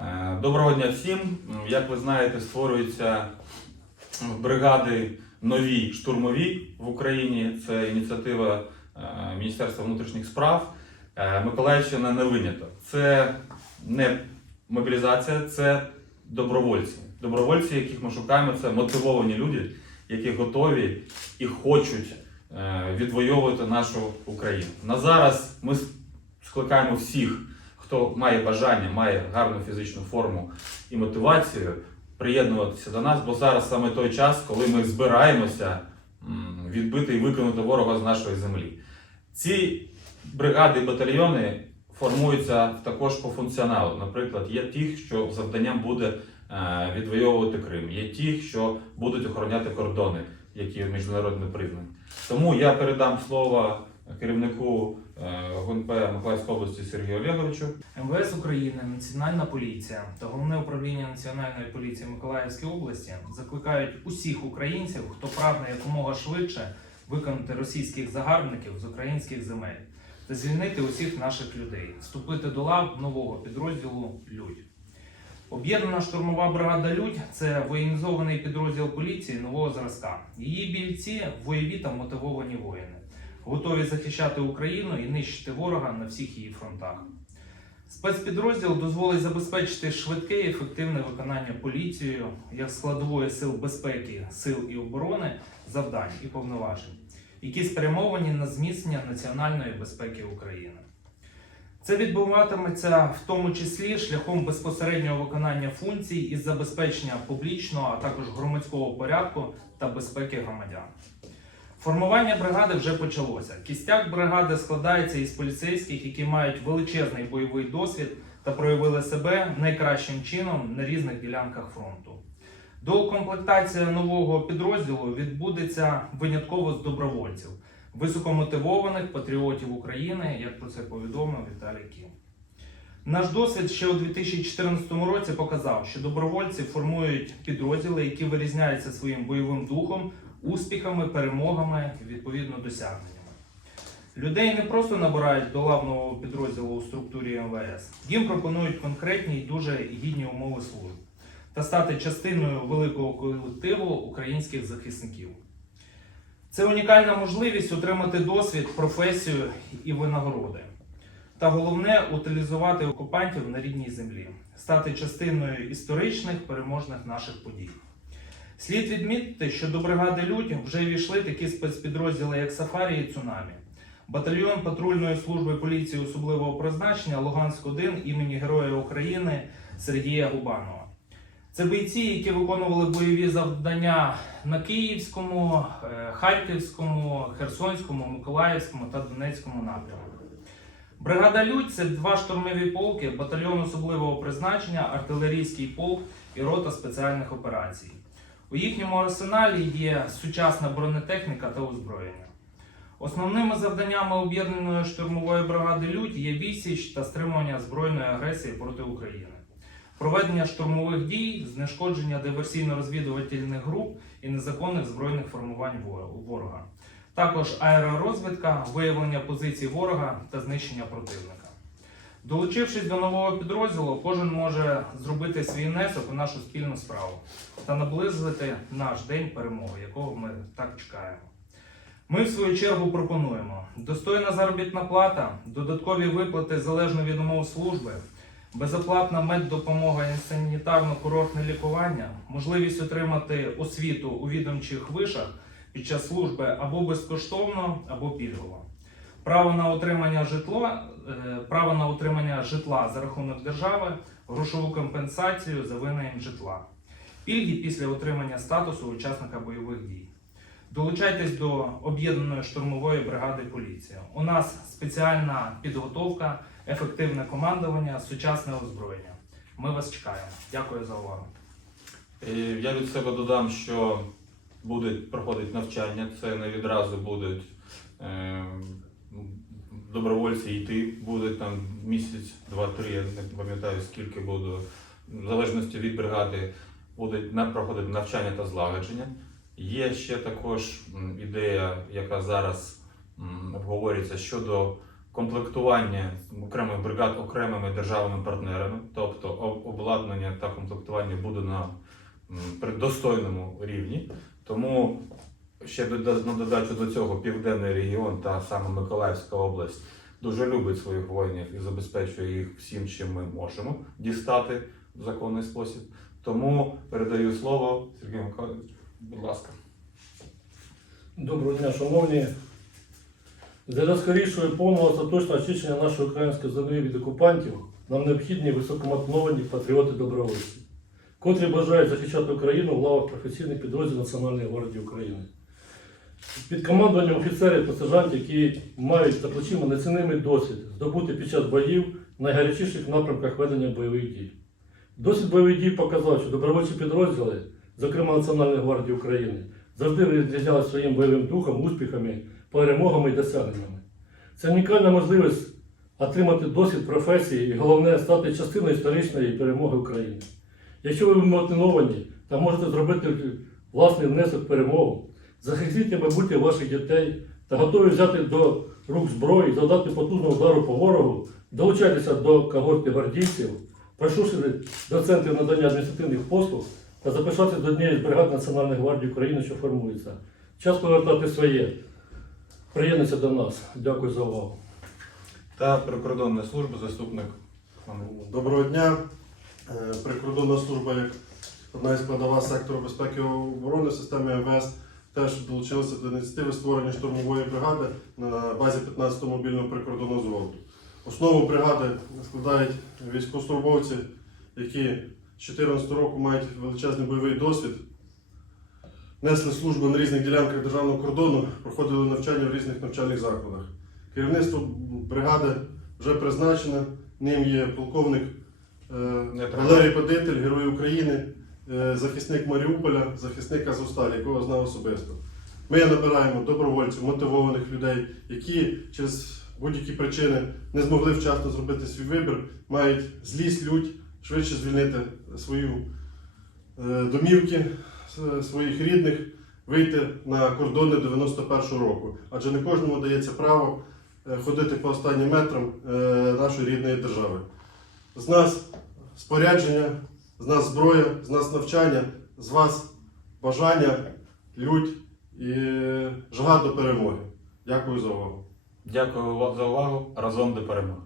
Е, Доброго дня всім. Як ви знаєте, створюються бригади нові штурмові в Україні. Це ініціатива е, Міністерства внутрішніх справ. Е, Миколаївщина не винята. Це не мобілізація, це добровольці. Добровольці, яких ми шукаємо, це мотивовані люди, які готові і хочуть відвоювати нашу Україну. На зараз ми скликаємо всіх, хто має бажання, має гарну фізичну форму і мотивацію приєднуватися до нас, бо зараз саме той час, коли ми збираємося відбити і виконати ворога з нашої землі. Ці бригади і батальйони формуються також по функціоналу. Наприклад, є ті, що завданням буде е, відвоювати Крим, є ті, що будуть охороняти кордони, які міжнародно признані. Тому я передам слово керівнику е, ГУНП Миколаївської області Сергію Олеговичу. МВС України, Національна поліція та головне управління Національної поліції Миколаївської області закликають усіх українців, хто прагне якомога швидше виконати російських загарбників з українських земель та звільнити усіх наших людей, вступити до лав нового підрозділу Людь. Об'єднана штурмова бригада Людь це воєнізований підрозділ поліції нового зразка. Її бійці воєві та мотивовані воїни, готові захищати Україну і нищити ворога на всіх її фронтах. Спецпідрозділ дозволить забезпечити швидке і ефективне виконання поліцією як складової сил безпеки, сил і оборони завдань і повноважень, які спрямовані на зміцнення національної безпеки України. Це відбуватиметься в тому числі шляхом безпосереднього виконання функцій із забезпечення публічного, а також громадського порядку та безпеки громадян. Формування бригади вже почалося. Кістяк бригади складається із поліцейських, які мають величезний бойовий досвід та проявили себе найкращим чином на різних ділянках фронту. Доукомплектація нового підрозділу відбудеться винятково з добровольців, високомотивованих патріотів України, як про це повідомив Віталій Кім. Наш досвід ще у 2014 році показав, що добровольці формують підрозділи, які вирізняються своїм бойовим духом, успіхами, перемогами, відповідно досягненнями. Людей не просто набирають до лав нового підрозділу у структурі МВС, їм пропонують конкретні і дуже гідні умови служби та стати частиною великого колективу українських захисників. Це унікальна можливість отримати досвід, професію і винагороди. Та головне утилізувати окупантів на рідній землі, стати частиною історичних переможних наших подій. Слід відмітити, що до бригади Людь вже війшли такі спецпідрозділи, як Сафарі і Цунамі, батальйон патрульної служби поліції особливого призначення Луганськ-1 імені Героя України Сергія Губанова. Це бійці, які виконували бойові завдання на Київському, е, Харківському, Херсонському, Миколаївському та Донецькому напрямках. Бригада Людь це два штурмові полки, батальйон особливого призначення, артилерійський полк і рота спеціальних операцій. У їхньому арсеналі є сучасна бронетехніка та озброєння. Основними завданнями об'єднаної штурмової бригади Людь є відсіч та стримування збройної агресії проти України, проведення штурмових дій, знешкодження диверсійно-розвідувальних груп і незаконних збройних формувань ворога, також аеророзвідка, виявлення позицій ворога та знищення противника. Долучившись до нового підрозділу, кожен може зробити свій внесок у нашу спільну справу та наблизити наш день перемоги, якого ми так чекаємо. Ми, в свою чергу, пропонуємо достойна заробітна плата, додаткові виплати залежно від умов служби, безоплатна меддопомога і санітарно-курортне лікування, можливість отримати освіту у відомчих вишах під час служби або безкоштовно, або пільгово. Право на отримання житла, е, право на отримання житла за рахунок держави, грошову компенсацію за винайм житла, пільги після отримання статусу учасника бойових дій. Долучайтесь до об'єднаної штурмової бригади поліція. У нас спеціальна підготовка, ефективне командування, сучасне озброєння. Ми вас чекаємо. Дякую за увагу. Я від себе додам, що буде проходити навчання, це не відразу будуть е, добровольці йти, буде там місяць, два-три, я не пам'ятаю скільки буду, в залежності від бригади, будуть проходити навчання та злагодження. Є ще також ідея, яка зараз обговорюється щодо комплектування окремих бригад окремими державними партнерами, тобто обладнання та комплектування буде на при достойному рівні. Тому ще на додачу до цього південний регіон та саме Миколаївська область дуже любить своїх воїнів і забезпечує їх всім, чим ми можемо дістати в законний спосіб. Тому передаю слово Сергію Миколаївичу, будь ласка. Доброго дня, шановні. Для скорішого і повного остаточного очищення нашої української землі від окупантів нам необхідні високомотивовані патріоти-добровольці, котрі бажають захищати Україну в лавах професійних підрозділів Національної гвардії України. Під командуванням офіцерів та сержантів, які мають за плечима нецінимий досвід здобути під час боїв в найгарячіших напрямках ведення бойових дій. Досвід бойових дій показав, що добровольчі підрозділи, зокрема Національної гвардії України, завжди відрізнялися своїм бойовим духом, успіхами, перемогами і досягненнями. Це унікальна можливість отримати досвід професії і головне стати частиною історичної перемоги України. Якщо ви мотивовані та можете зробити власний внесок в перемогу, захистити майбутнє ваших дітей та готові взяти до рук зброї, завдати потужного удару по ворогу, долучайтеся до когорти гвардійців, пройшовши до центрів надання адміністративних послуг та записатися до однієї з бригад Національної гвардії України, що формується. Час повертати своє. Приєднуйся до нас. Дякую за увагу. Та прикордонна служба, заступник. Доброго дня. Е, Прикордонна служба, як одна із складова сектору безпеки і оборони в системі МВС, теж долучилася до ініціативи створення штурмової бригади на базі 15-го мобільного прикордонного взводу. Основу бригади складають військовослужбовці, які з 2014 року мають величезний бойовий досвід, несли службу на різних ділянках державного кордону, проходили навчання в різних навчальних закладах. Керівництво бригади вже призначене. Ним є полковник е. Валерій Подитель, Герой України, захисник Маріуполя, захисник Азовсталі, якого знав особисто. Ми набираємо добровольців, мотивованих людей, які через будь-які причини не змогли вчасно зробити свій вибір, мають злість, лють, швидше звільнити свою е, домівки, своїх рідних, вийти на кордони 91-го року. Адже не кожному дається право е, ходити по останнім метрам е, нашої рідної держави. З нас спорядження, з нас зброя, з нас навчання, з вас бажання, лють і жага до перемоги. Дякую за увагу. Дякую за увагу. Разом до перемоги.